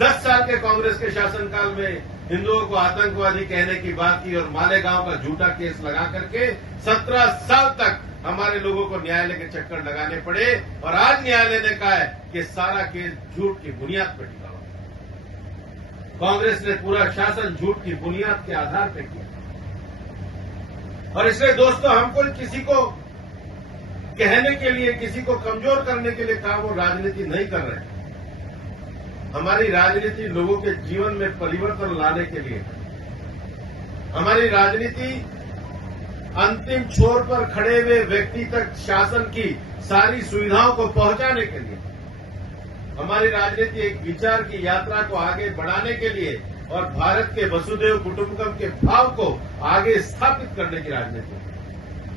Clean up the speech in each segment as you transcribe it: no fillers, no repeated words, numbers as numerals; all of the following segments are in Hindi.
10 साल के कांग्रेस के शासनकाल में हिंदुओं को आतंकवादी कहने की बात की और मालेगांव का झूठा केस लगा करके 17 साल तक हमारे लोगों को न्यायालय के चक्कर लगाने पड़े और आज न्यायालय ने कहा है कि सारा केस झूठ की बुनियाद पर टिका हुआ। कांग्रेस ने पूरा शासन झूठ की बुनियाद के आधार पर किया और इसलिए दोस्तों हमको किसी को कहने के लिए, किसी को कमजोर करने के लिए काम वो राजनीति नहीं कर रहे हैं। हमारी राजनीति लोगों के जीवन में परिवर्तन लाने के लिए, हमारी राजनीति अंतिम छोर पर खड़े हुए व्यक्ति तक शासन की सारी सुविधाओं को पहुंचाने के लिए, हमारी राजनीति एक विचार की यात्रा को आगे बढ़ाने के लिए और भारत के वसुधैव कुटुंबकम के भाव को आगे स्थापित करने की राजनीति है।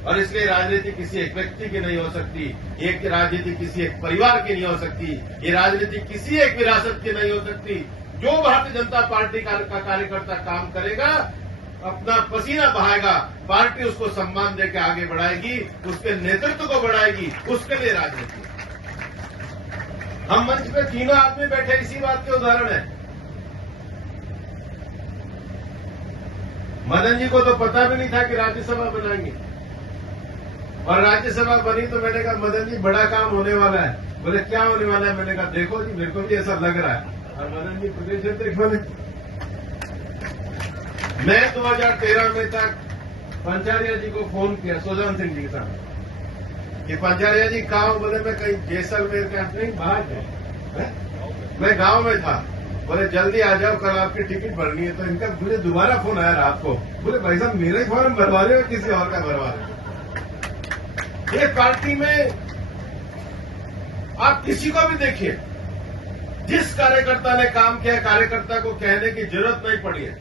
और इसलिए राजनीति किसी एक व्यक्ति की नहीं हो सकती, एक राजनीति किसी एक परिवार की नहीं हो सकती, ये राजनीति किसी एक विरासत की नहीं हो सकती। जो भारतीय जनता पार्टी का कार्यकर्ता काम करेगा, अपना पसीना बहाएगा, पार्टी उसको सम्मान देकर आगे बढ़ाएगी, उसके नेतृत्व को बढ़ाएगी, उसके लिए राजनीति। हम मंच पे तीनों आदमी बैठे इसी बात के उदाहरण है। मदन जी को तो पता भी नहीं था कि राज्यसभा बनाएंगे और राज्यसभा बनी तो मैंने कहा मदन जी बड़ा काम होने वाला है। बोले क्या होने वाला है? मैंने कहा देखो जी मेरे को भी ऐसा लग रहा है। और मदन जी प्रदेश अध्यक्ष बने। मैं 2013 में तक पंचारिया जी को फोन किया, सुजान सिंह जी के साथ, कि पंचारिया जी कहाँ हो? बोले मैं कहीं जैसलमेर के नहीं बाहर है, मैं गांव में था। बोले जल्दी आ जाओ, कल आपकी टिकट भरनी है। तो इनका मुझे दोबारा फोन आया रात को, बोले भाई साहब मेरे फॉर्म भरवा रहे हो किसी और का भरवा रहे हो? ये पार्टी में आप किसी को भी देखिए, जिस कार्यकर्ता ने काम किया, कार्यकर्ता को कहने की जरूरत नहीं पड़ी है,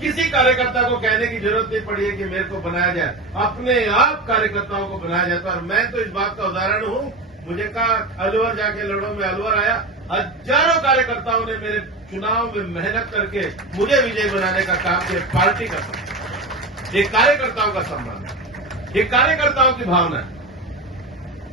किसी कार्यकर्ता को कहने की जरूरत नहीं पड़ी है कि मेरे को बनाया जाए, अपने आप कार्यकर्ताओं को बनाया जाता है। और मैं तो इस बात का उदाहरण हूं। मुझे कहा अलवर जाके लड़ो, मैं अलवर आया, हजारों कार्यकर्ताओं ने मेरे चुनाव में मेहनत करके मुझे विजय बनाने का काम किया। पार्टी का सम्मान, ये कार्यकर्ताओं का सम्मान है, ये कार्यकर्ताओं की भावना है।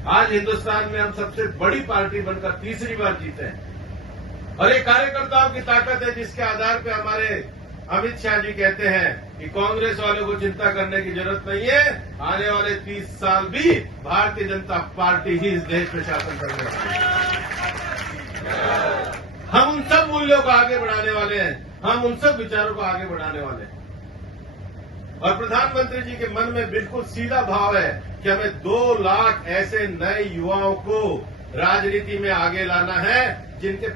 आज हिंदुस्तान में हम सबसे बड़ी पार्टी बनकर तीसरी बार जीते हैं और ये कार्यकर्ताओं की ताकत है, जिसके आधार पर हमारे अमित शाह जी कहते हैं कि कांग्रेस वालों को चिंता करने की जरूरत नहीं है, आने वाले 30 साल भी भारतीय जनता पार्टी ही इस देश में शासन करने वाली है। हम उन सब मूल्यों को आगे बढ़ाने वाले हैं, हम उन सब विचारों को आगे बढ़ाने वाले हैं। और प्रधानमंत्री जी के मन में बिल्कुल सीधा भाव है कि हमें 2 लाख ऐसे नए युवाओं को राजनीति में आगे लाना है जिनके